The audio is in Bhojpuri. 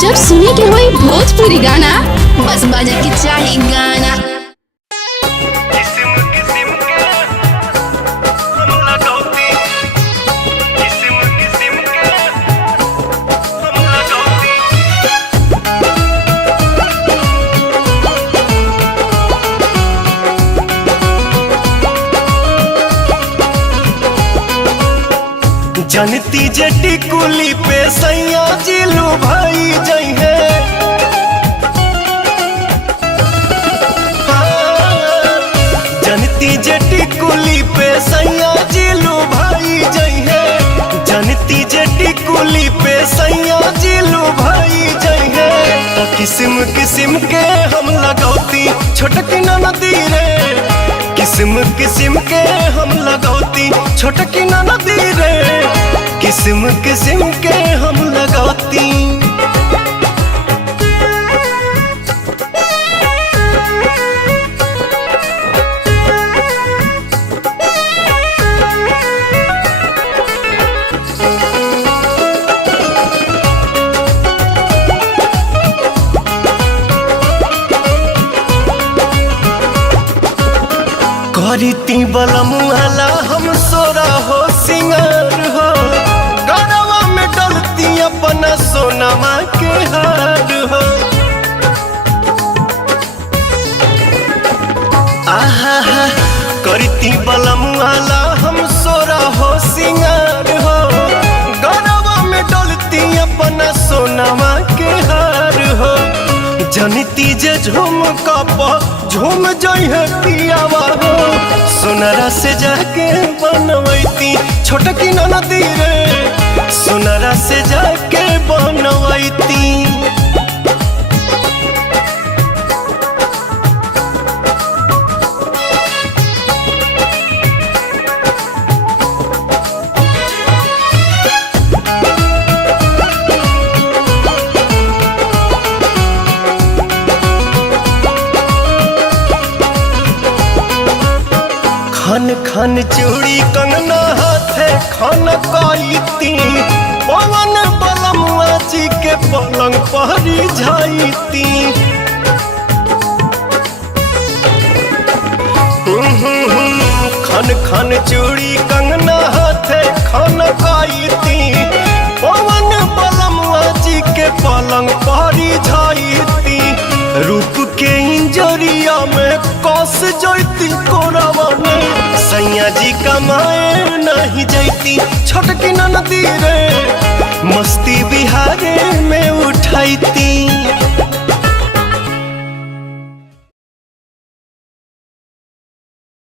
जब सुने के होई भोजपुरी गाना बस बजे के चाही गाना। जनती जटी कुली पे सैया जिलू भाई जई है। जनती जटी कुली पे सैया जिलू भाई जई है। जनती जटी कुली पे सैया जिलू भाई जई है। तो किस्म किस्म के हम लगौती छोटकी नदी रे। किस्म किस्म के हम लगौती छोटकी नदी रे। किस्म किस्म के हम लगौती। करीती बलमुआला हम सोरा हो सिंगार हो। गरवा में डलती अपना सोनमा के हार हो। आहा हा करीती बलमुआला हम सोरा हो सिंगार हो। गरवा में डलती अपना सोनमा के हार हो। जनती जे झूम कप झूम जई है पियावा हो। सोनरा से जाके बनवैती छोटकी नदी रे। सोनरा से जाके बनवैती। खन खन चूड़ी कंगना हाथे खन कईती। पवन बलमुआ जी के पलंग पहरी जाईती। खन खन चूड़ी कंगना हाथे खन कईती। पवन बलमुआ जी के पलंग पहरी जाईती। रूप के इंजरिया में कस जैती कोरावा में। सैया जी कमाए नहीं जैती छोटकी नदी रे। मस्ती बिहारे में